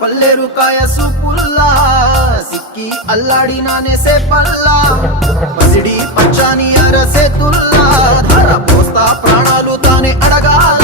పల్లెరు కాయ సూపుల్లా సిక్కి అల్లాడినానే సేపల్లా పసిడి పచ్చాని అరసేతుల్లా ధర పోస్తా ప్రాణాలు తానే అడగాల